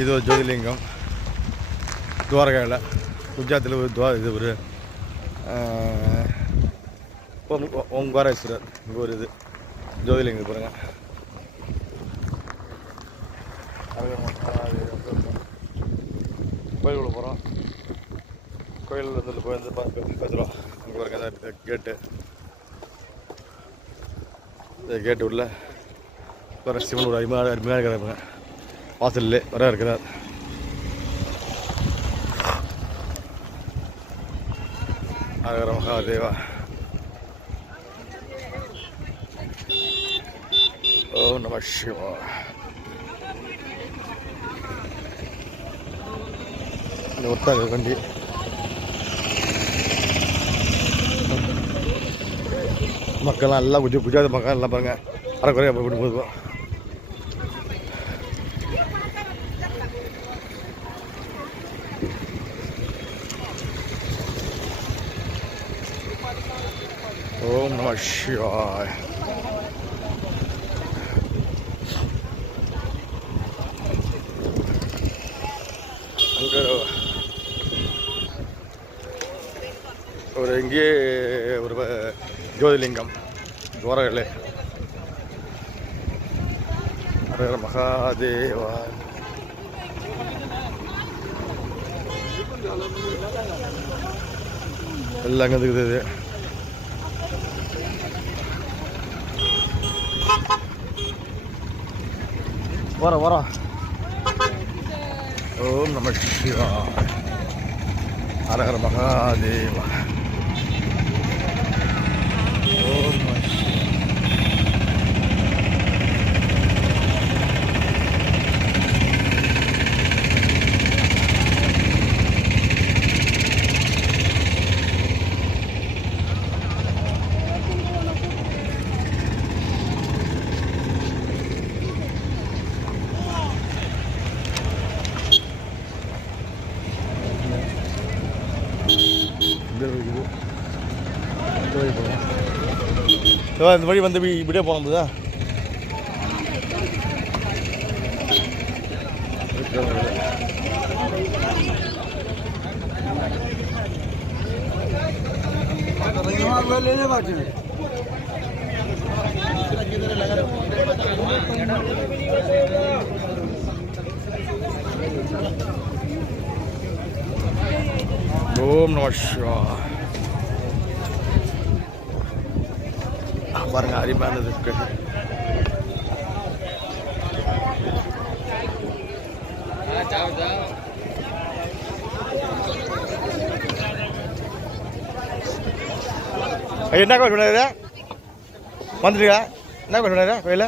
இது ஒரு ஜோதிலிங்கம். துவாரகாவில் குஜராத்தில் ஒரு துவா இது ஒரு ஓம் ஓங்காரேஸ்வரர் இங்கே ஒரு இது. ஜோதிலிங்கம் பாருங்கள் கோயிலுக்குள்ள போகிறோம் கோயில் வந்து போய் வந்து பார்த்து பேசுகிறோம் அங்கே ஒரு அந்த கேட்டு இந்த கேட்டு உள்ள. சிவன் ஒரு அருமையான அருமையான இருக்கிறாங்க வாசல்லே வர இருக்கிறார். ஹர மகாதேவா. ஓ நம சிவா. இந்த ஒருத்தாங்க வண்டி. மக்கள்லாம் எல்லாம் குஜி குஜாத மக்கள் எல்லாம் பாருங்க. அரைக்குறையா போய் போதும் ஓம் நம சிவாய் அங்கே ஒரு இங்கே ஒரு வ- ஜோதிலிங்கம் துவாரகலே ஹர மகாதேவா எல்லாம் அங்கே இருக்குது இது வர வர ஓம் நம சிவா ஹர ஹர மகாதேவா ஓம் நம சிவாய. இந்த வழி இது. இந்த வழி போகலாம். இதோ இந்த வழி வந்து இப்படி- இப்படியே போனோம்தா ஓம் நம சிவா பாருங்கள் அரிப்பானது இருக்குது என்ன கோயில் பண்ணுறது வந்துருக்கா என்ன கோயில் பண்ணுறது கோயில்?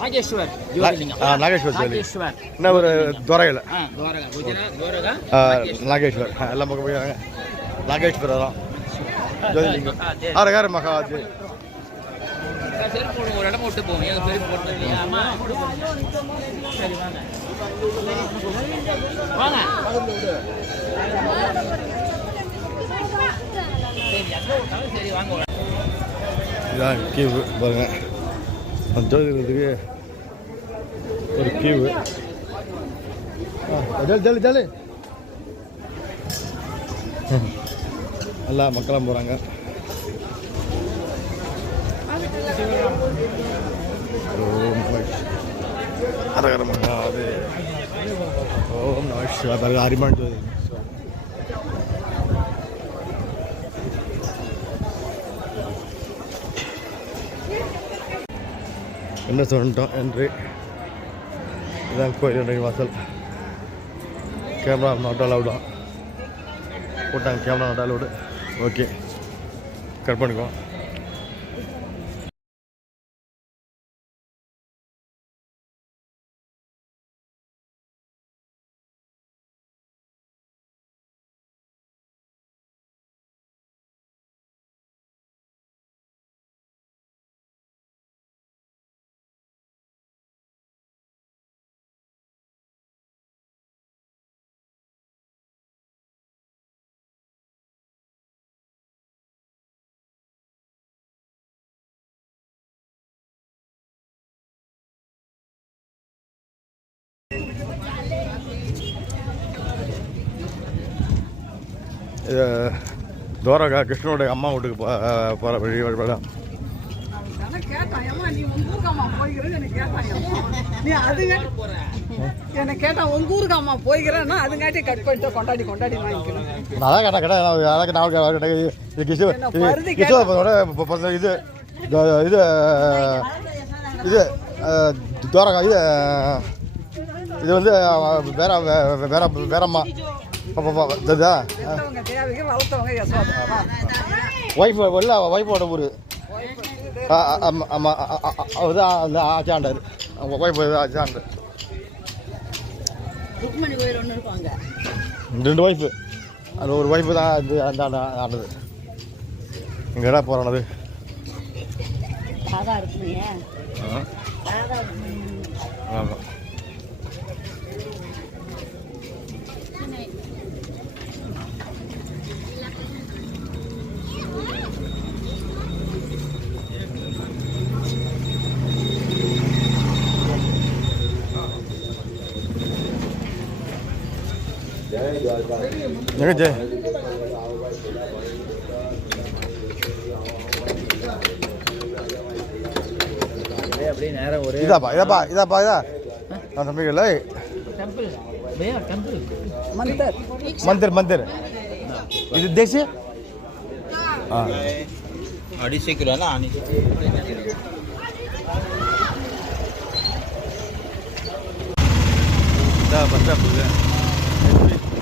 நாகேஸ்வர் என்ன ஒரு துறையில்? நாகேஸ்வர். எல்லாம் பக்கம் போய் நாகேஸ்வரம் ஜோதிலிங்கம். ஆறு கார மகாவாஜி செருப்பு போடுவோம் ஒரு இடம் விட்டு போவோம் எங்க செருப்பு போடுறது இல்லையா? அம்மா. சரி வாங்க. வாங்க. சரி வாங்க. இதான் பாருங்க. ஒரு கீவு ஜல்லி ஜல்லி ஜல்லி. நல்லா மக்களாக போகிறாங்க ஓம் நம அரகர மகாதே ஓம் நம சிவா பாருங்க. அரிமான் ஜோதி. என்ன சொல்லிட்டோம் என்று இதான் கோயில் வாசல். கேமரா நாட் அலவுடான் போட்டாங்க camera not allowed okay cut பண்ணிக்குவோம். இது துவாரகா கிருஷ்ணனுடைய அம்மா வீட்டுக்கு போ போகிற வழி வழிபடம் உங்க என்னை கேட்டான், உங்க அதுங்காட்டி பண்ணிட்டு கொண்டாடி கொண்டாடி வாங்கிக்கணும். அதான் அதான் நான் கேட்டேன் இது இது இது ப- இது இது வந்து வேற வே- வேற வேறம்மா தேவைக்கு வளர்த்தவங்க யசோதா. ஒய்ஃப் இல்லை ஒய்ஃபோட ஊர். ஆமாம் அதுதான் அந்த ஆச்சாண்டார். ஒய்ஃப் ஆச்சாண்டார். ரெண்டு ஒய்ஃபு அது ஒரு ஒய்ஃபு தான் இது அந்த ஆண்ட- ஆண்டது. இங்கே இடம் போகிறானது ஆமாம் જગત જય இதாப்பா இதாப்பா இதாப்பா இதா. நான் சமைக்கல மந்திர் மந்திர். இது தேசி? அடிசை கிலோ பஞ்சாப்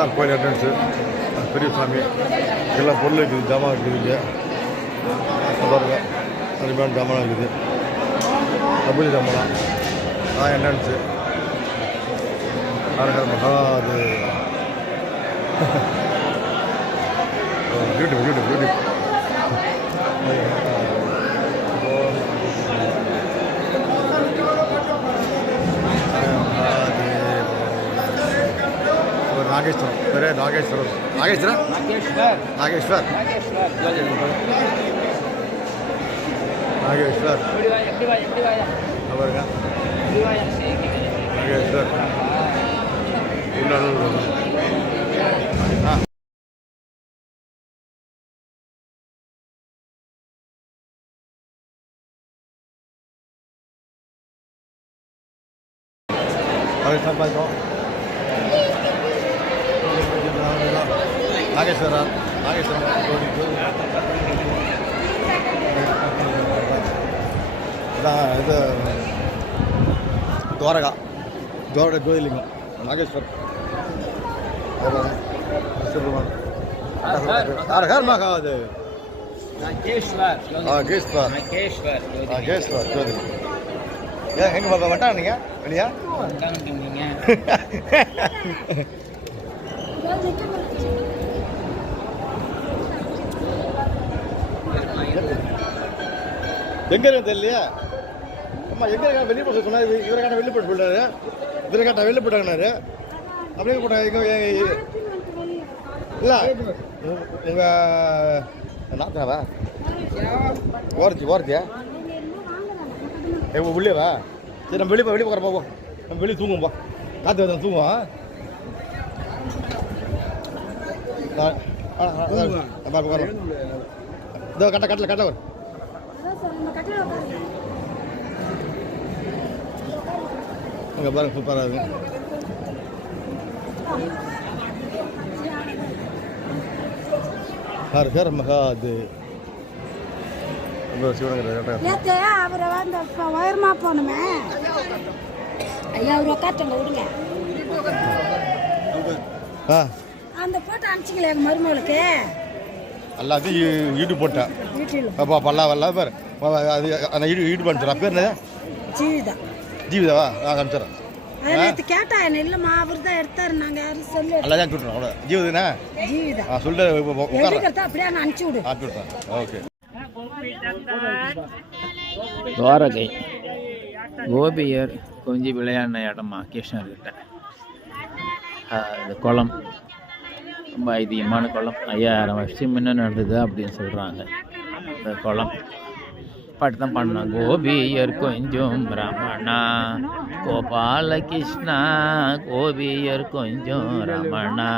இதான் கோயில் என்ட்ரன்ஸு பெரிய சாமி. பொருளும் இருக்குது. ஜாமான் இருக்குது இங்கே. பாருங்க. அருமையான ஜாமான் இருக்குது. கபடி ஜாமான். அதான் என்ட்ரன்ஸு மகா அது. பியூட்டிஃபுல் பியூட்டிஃபுல் பியூட்டிஃபுல் నాగేశ్వరం సరే నాగేశ్వరం నాగేశ్వర నాగేశ్వర్ నాగేశ్వర్ ఎవరుగా నాగేశ్వర్ ఉన్నాను Hãy subscribe cho kênh Ghiền Mì Gõ Để không bỏ lỡ những video hấp dẫn Nageshwara Nageshwaram இது துவாரகா. துவாரகா கோயிலிங்கம் நாகேஸ்வர் சுப்பிரமணியம் ஹர் ஹர் மகாது நாகேஸ்வர் நாகேஸ்வர். ஜோதிலிங்கம். ஏன் எங்கே பாப்பா வட்டா நீங்கள் வெளியா? நீங்கள் எங்கே இருக்கு தெரியலையா அம்மா எங்கே இருக்கா வெளிப்பட சொன்னார் இவரை காட்ட வெளிப்பட போட்டு இவரை காட்ட வெளிப்பட்டாங்கனாரு அப்படியே போட்டாங்க எங்கே இல்லை உங்கள் நாத்தாவா ஓரத்தி ஓரத்தியா எங்கள் உள்ளேவா சரி நம்ம வெளியே வெளியே போகிற போவோம் நம்ம வெளியே தூங்குவோம் போ காற்று வந்து தூங்குவோம் இதோ கட்ட கட்டல கட்ட வரும் அங்கே பாருங்க சூப்பராக இருக்கும் ஹர் ஹர் மகாது ரொம்ப சிவனுங்கிற கேட்டாங்க நேற்று அவரை வந்து உயரமாக போகணுமே ஐயா அவர் உட்காந்துங்க விடுங்க ஆ அந்த போட்டோ அனுப்பிச்சிங்களே எங்கள் மருமகளுக்கு எல்லாத்தையும் யூடியூப் போட்டேன் அப்போ பல்லா வரல பேர் அது அந்த யூடியூப் யூடியூப் அனுப்பிச்சிடறேன் பேர் என்ன ஜீவிதா ஜீவிதாவா நான் அனுப்பிச்சிடறேன் அது நேற்று கேட்டா என்ன இல்லைம்மா அவர் தான் எடுத்தாரு நாங்கள் யாரும் சொல்லி நல்லா தான் சொல்கிறேன் அவ்வளோ ஜீவிதா ஜீவிதா ஆ சொல்லிட்டு உட்கார எடுக்கிறதா அப்படியே நான் அனுப்பிச்சி விடு அனுப்பி விட்றேன் ஓகே துவாரகை கோபியர் கொஞ்சம் விளையாடின இடமா கிருஷ்ணர்கிட்ட இந்த குளம் ரொம்ப ஐதிகமான குளம் ஐயாயிரம் வருஷம் முன்ன நடந்தது அப்படின்னு சொல்கிறாங்க இந்த குளம் பாட்டு தான் பண்ணோம் கோபியர் கொஞ்சம் ரமணா கோபால கிருஷ்ணா கோபியர் கொஞ்சம் ரமணா.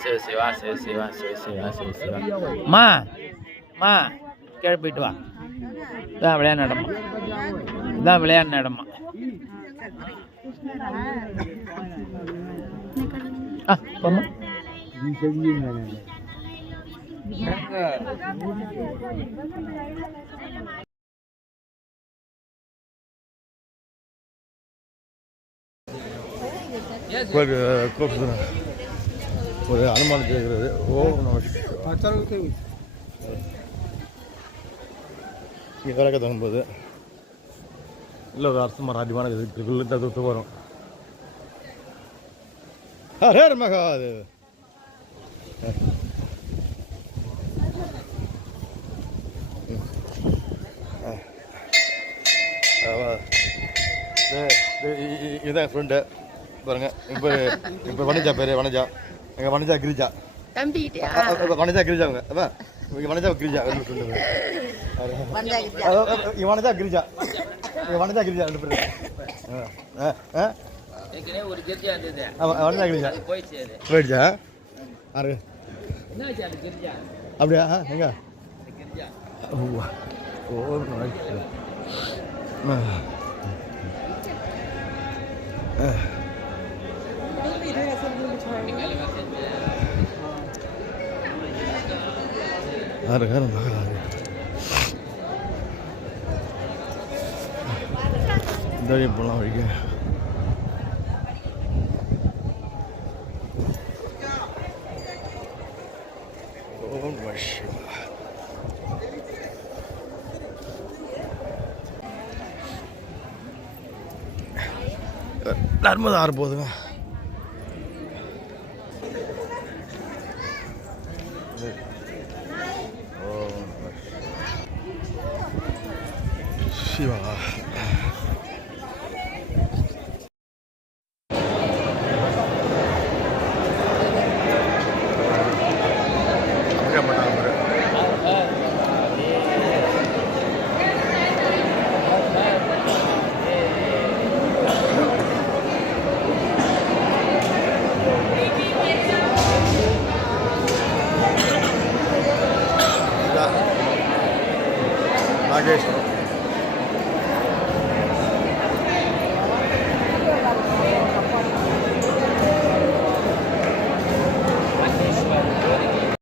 சிவசிவா சிவா சிவசிவா சிவா சிவா மா மா கிளப்பிட்டு வா. இதான் விளையாட்டு இடமா இதான் விளையாட்டு இடமா ஆ போம்மா. ஒரு அனுமானம் கேட்குறது ஓ இங்கே விறக்க தங்கும்போது இல்லை ஒரு அரசு மரம் அடிமான இதுக்கு வரும் ஹரே மகாதேவ். இதுதான் ஃப்ரெண்டு பாருங்க இப்போ இப்போ வனஜா பேர் வனஜா எங்கள் வனஜா கிரிஜா. வனஜா கிரிஜா அவங்க. அதான் இங்கே வனஜா கிரிஜா. ரெண்டு ஃப்ரெண்டு வனஜா கிரிஜா. இங்க வனஜா கிரிஜா. ரெண்டு பேர் ஆ ஆ ஏற்கனவே ஒரு கிரிஜா இருந்தது. ஆமாம் வனஜா கிரிஜா. போயிடுச்சு ஆறு அப்படியா? எங்க? ஓ ஓ. Nice. ஆ. ஆ. இந்த போகலாம் வழிக்க ஓம் நம சிவாய. நர்மதா ஆறு போகுதுங்க